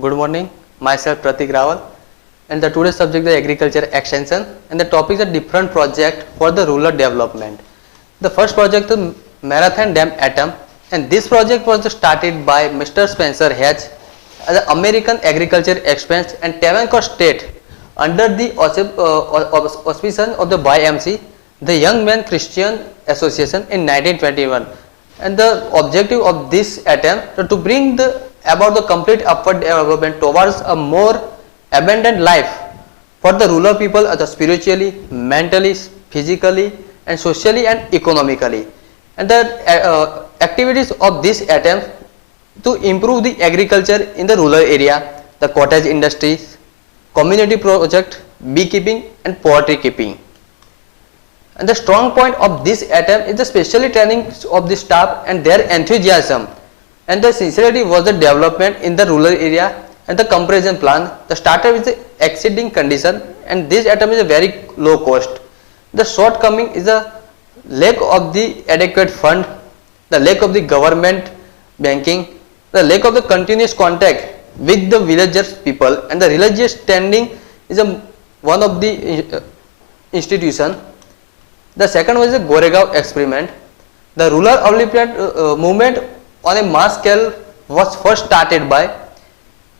Good morning. Myself Pratik Rawal, and the today's subject is agriculture extension, and the topic is a different project for the rural development. The first project is Marathon Dam Atom, and this project was started by Mr. Spencer Hatch, the American agriculture expert and Travancore State under the auspices of the YMC, the Young Men Christian Association in 1921. And the objective of this attempt is to bring about the complete upward development towards a more abundant life for the rural people, spiritually, mentally, physically, and socially and economically. And the activities of this attempt to improve the agriculture in the rural area, the cottage industries, community project, beekeeping, and poultry keeping. And the strong point of this attempt is the specially training of the staff and their enthusiasm, and the sincerity was the development in the rural area and the comparison plan. The startup is the exceeding condition, and this attempt is a very low cost. The shortcoming is the lack of the adequate fund, the lack of the government banking, the lack of the continuous contact with the villagers people, and the religious standing is one of the institution. The second was the Goregaon experiment. The rural Olympiad movement on a mass scale was first started by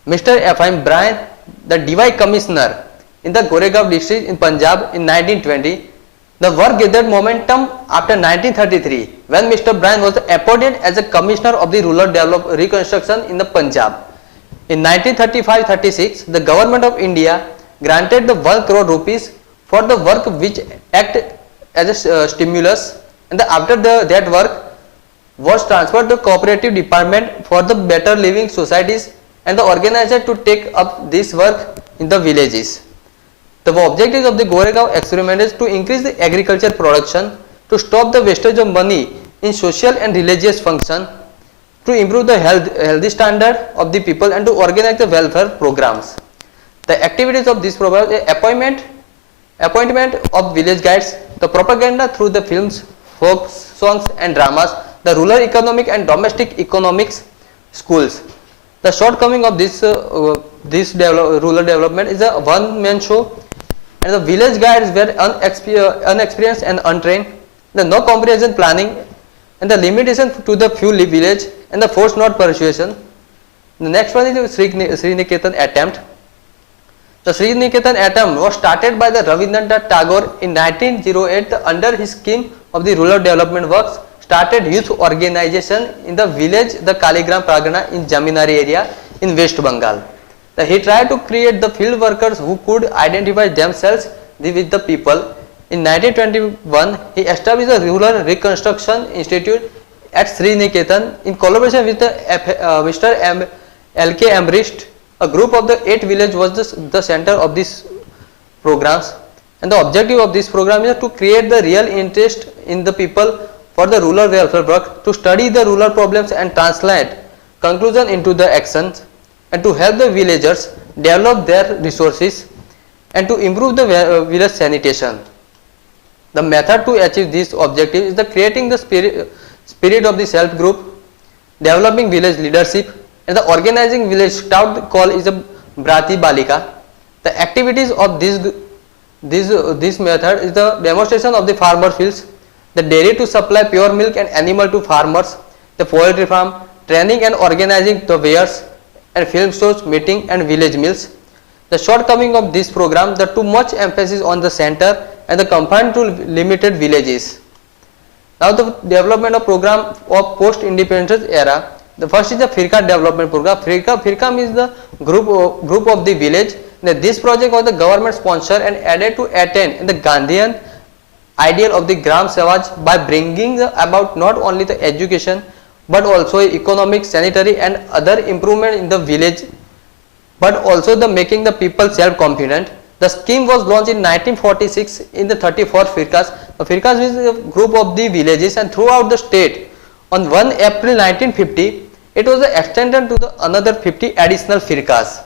Mr. F.M. Bryan, the DY Commissioner in the Goregaon district in Punjab in 1920. The work gathered momentum after 1933 when Mr. Bryan was appointed as a Commissioner of the Rural Reconstruction in the Punjab. In 1935-36, the Government of India granted the 1 crore rupees for the work which acted as a stimulus, and after that work was transferred to the cooperative department for the better living societies and the organizer to take up this work in the villages. The objectives of the Goregaon experiment is to increase the agriculture production, to stop the wastage of money in social and religious function, to improve the healthy standard of the people, and to organize the welfare programs. The activities of this program is appointment of village guides, the propaganda through the films, folk songs and dramas, the rural economic and domestic economics schools. The shortcoming of this rural development is a one-man show, and the village guides were unexperienced and untrained, the no comprehension planning, and the limitation to the few village, and the forced not persuasion. The next one is the Sriniketan attempt. The Sriniketan attempt was started by the Rabindranath Tagore in 1908 under his scheme of the rural development works. Started youth organization in the village the Kaligram Pragana in Jaminari area in West Bengal. He tried to create the field workers who could identify themselves with the people. In 1921, he established a Rural Reconstruction Institute at Sriniketan in collaboration with Mr. L.K. Amrist. A group of the 8 villages was the center of these programs, and the objective of this program is to create the real interest in the people for the rural welfare work, to study the rural problems and translate conclusion into the actions, and to help the villagers develop their resources and to improve the village sanitation. The method to achieve this objective is the creating the spirit of the self group, developing village leadership, and the organizing village scout call is a Brati Balika. The activities of this method is the demonstration of the farmer fields, the dairy to supply pure milk and animal to farmers, the poultry farm, training and organizing the fairs and film shows, meeting and village meals. The shortcoming of this program, the too much emphasis on the center and the confined to limited villages. Now the development of program of post-independence era. The first is the Firka development program. Firka is the group of the village. This project was the government sponsor and added to attain the Gandhian ideal of the Gram Swaraj by bringing about not only the education but also economic, sanitary and other improvement in the village, but also the making the people self-confident. The scheme was launched in 1946 in the 34 Firkas. The Firkas is a group of the villages, and throughout the state. On 1 April 1950, it was extended to the another 50 additional Firkas.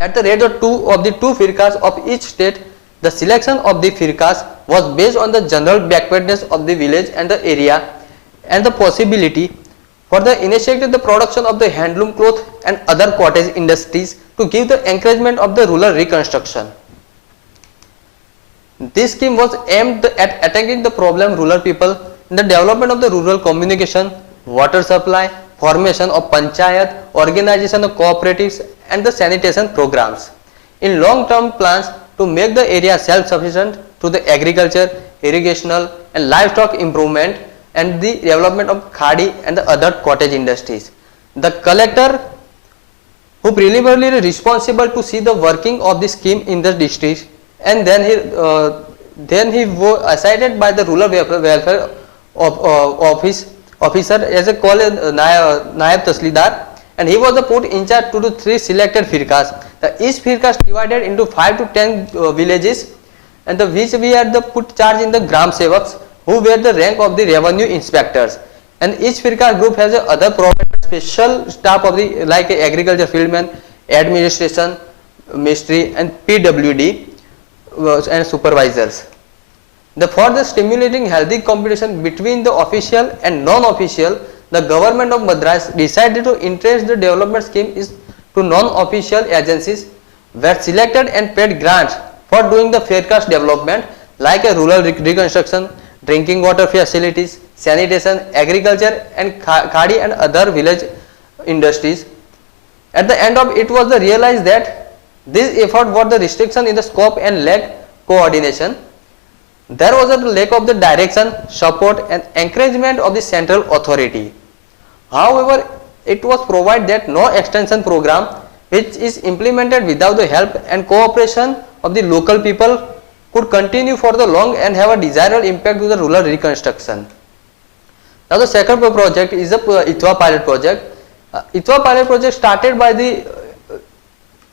At the rate of the two Firkas of each state, the selection of the Firkas was based on the general backwardness of the village and the area, and the possibility For the initiated the production of the handloom cloth and other cottage industries to give the encouragement of the rural reconstruction. This scheme was aimed at attacking the problem rural people in the development of the rural communication, water supply, formation of panchayat, organization of cooperatives and the sanitation programs. In long-term plans to make the area self-sufficient through the agriculture, irrigational and livestock improvement and the development of khadi and the other cottage industries. The collector, who preliminarily responsible to see the working of the scheme in the district, and then he was assigned by the rural welfare officer as a called Naib Taslidar, and he was put in charge to the 3 selected firkas. Each firkas divided into 5 to 10 villages, and which we had the put charge in the Gram Sevaks, who were the rank of the revenue inspectors. And each firka group has a other provided special staff of the like agriculture fieldman, administration, ministry and PWD and supervisors. For the stimulating healthy competition between the official and non-official, the government of Madras decided to interest the development scheme is to non-official agencies were selected and paid grants for doing the firkas development like a rural reconstruction, drinking water facilities, sanitation, agriculture and khadi and other village industries. At the end of it was the realized that this effort was the restriction in the scope and lack coordination. There was a lack of the direction, support and encouragement of the central authority. However, it was provided that no extension program which is implemented without the help and cooperation of the local people could continue for the long and have a desirable impact to the rural reconstruction. Now the second project is the ITWA pilot project. ITWA pilot project started by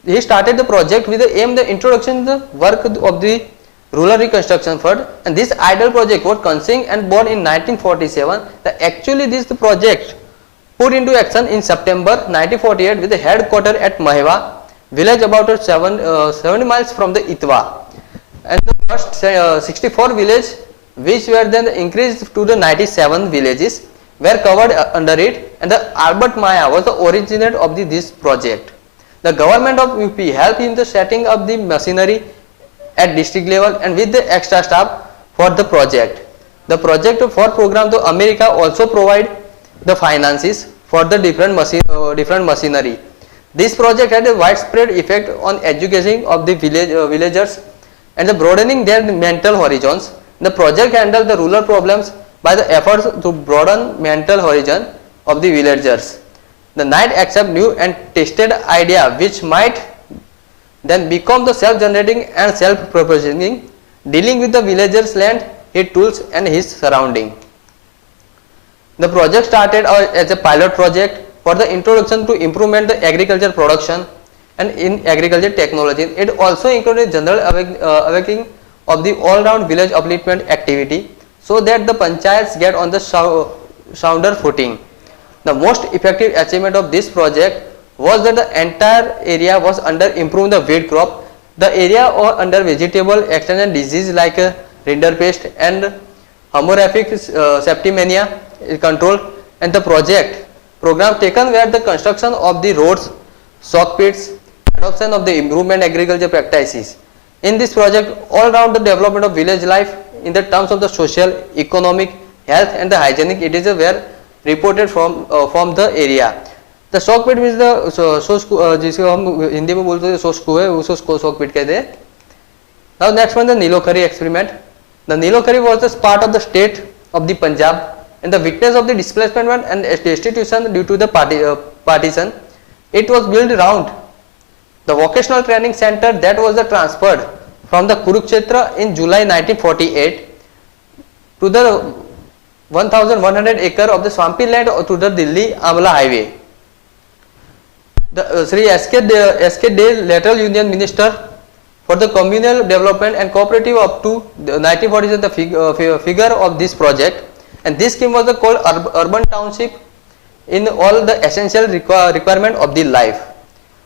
he started the project with the aim the introduction the work of the rural reconstruction fund, and this ideal project was conceived and born in 1947. Actually this the project put into action in September 1948 with the headquarters at Maheva village about 70 miles from the ITWA. And the first 64 villages, which were then increased to the 97 villages, were covered under it, and the Albert Maya was the originator of this project. The government of UP helped in the setting up the machinery at district level and with the extra staff for the project. The project for program to America also provide the finances for the different machinery. This project had a widespread effect on education of the villagers and the broadening their mental horizons. The project handled the rural problems by the efforts to broaden mental horizon of the villagers. The night accept new and tested idea which might then become the self-generating and self-proportioning, dealing with the villagers' land, his tools and his surrounding. The project started as a pilot project for the introduction to improvement the agriculture production and in agriculture technology. It also included general awakening of the all-round village upliftment activity so that the panchayats get on the sounder footing. The most effective achievement of this project was that the entire area was under improving the wheat crop. The area under vegetable extension disease like rinderpest and hemorrhagic septimania is controlled, and the program taken were the construction of the roads, sock pits, adoption of the improvement agriculture practices. In this project, all round the development of village life in the terms of the social, economic, health and the hygienic it is were reported from the area. The sock pit means the जिसको हम हिंदी में बोलते हैं सोच कुएं, उसको sock pit कहते हैं. Now next one, the Nilokhari experiment. The Nilokhari was the part of the state of the Punjab and the witness of the displacement and destitution due to the partition. It was built around the vocational training center that was transferred from the Kurukshetra in July 1948 to the 1100 acre of the swampy land to the Delhi Amla highway. The Sri S.K. Dey, lateral Union Minister for the Communal Development and Cooperative up to 1947, the figure of this project, and this scheme was called urban township in all the essential requirement of the life.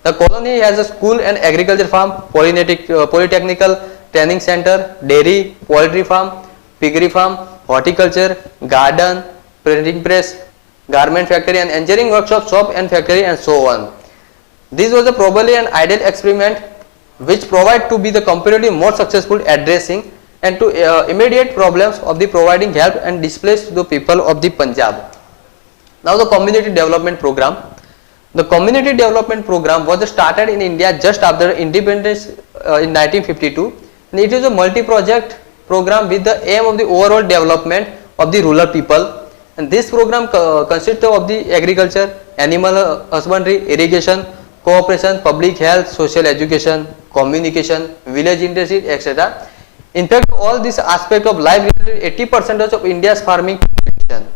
The colony has a school and agriculture farm, polytechnical training center, dairy, poultry farm, piggery farm, horticulture, garden, printing press, garment factory and engineering workshop, shop and factory and so on. This was probably an ideal experiment which proved to be the comparatively more successful addressing and to immediate problems of the providing help and displaced the people of the Punjab. Now the community development program. The community development program was started in India just after independence in 1952, and it is a multi-project program with the aim of the overall development of the rural people. And this program consists of the agriculture, animal husbandry, irrigation, cooperation, public health, social education, communication, village industry, etc. In fact, all these aspects of life related 80% of India's farming population.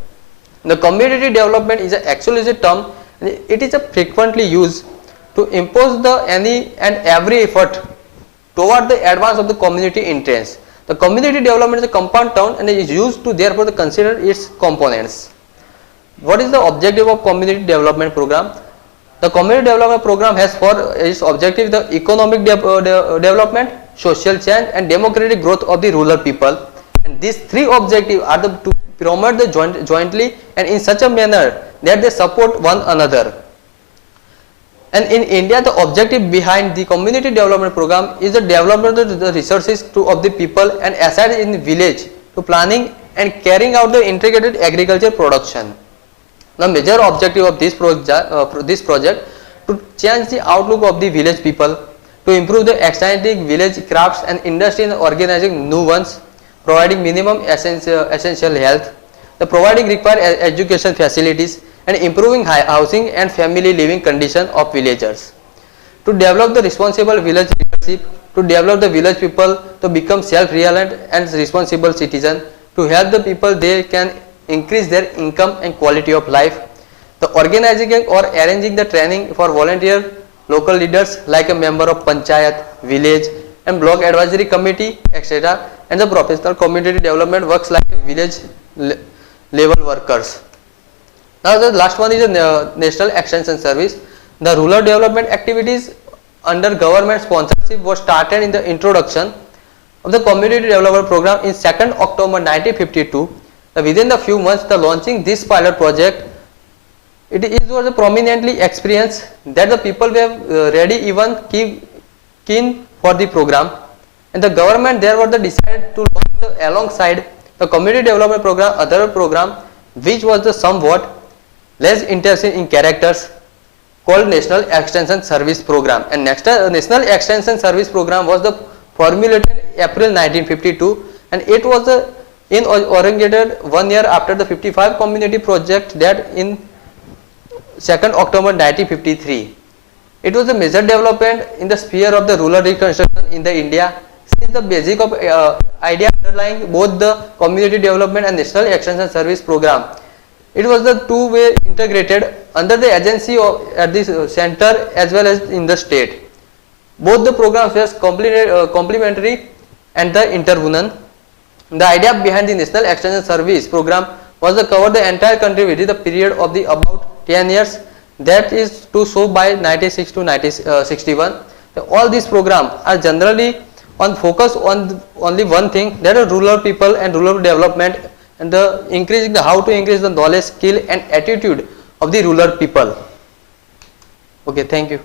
The community development is actually a term. It is frequently used to impose the any and every effort toward the advance of the community interests. The community development is a compound term and is used to therefore consider its components. What is the objective of community development program? The community development program has for its objective the economic development, social change and democratic growth of the rural people. And these three objectives are to promote the jointly and in such a manner that they support one another. And in India, the objective behind the community development program is the development of the resources of the people and assets in the village to planning and carrying out the integrated agriculture production. The major objective of this project to change the outlook of the village people, to improve the existing village crafts and industry and organizing new ones, providing minimum essential health, the providing required education facilities and improving housing and family living condition of villagers. To develop the responsible village leadership, to develop the village people to become self-reliant and responsible citizen, to help the people they can increase their income and quality of life, the organizing or arranging the training for volunteer local leaders like a member of panchayat, village and block advisory committee, etc. and the professional community development works like village level workers. Now the last one is the National Extension Service. The rural development activities under government sponsorship was started in the introduction of the community development program in 2nd October 1952. Within a few months, the launching this pilot project, was a prominently experienced that the people were ready even keen for the program, and the government therefore decided to launch alongside the community development program other program which was the somewhat less intensive in characters called National Extension Service Program. And National Extension Service Program was the formulated April 1952 and it was inaugurated 1 year after the 55 community project that in 2nd October 1953. It was a major development in the sphere of the rural reconstruction in the India, since the basic of idea underlying both the community development and National Extension Service Program. It was the two-way integrated under the agency at the center as well as in the state. Both the programs were complementary and the interwoven. The idea behind the National Extension Service Program was to cover the entire country within the period of the about 10 years, that is to show by 96 to 61. All these programs are generally on focus on only one thing, that is rural people and rural development and the increasing the how to increase the knowledge, skill and attitude of the rural people. Okay, thank you.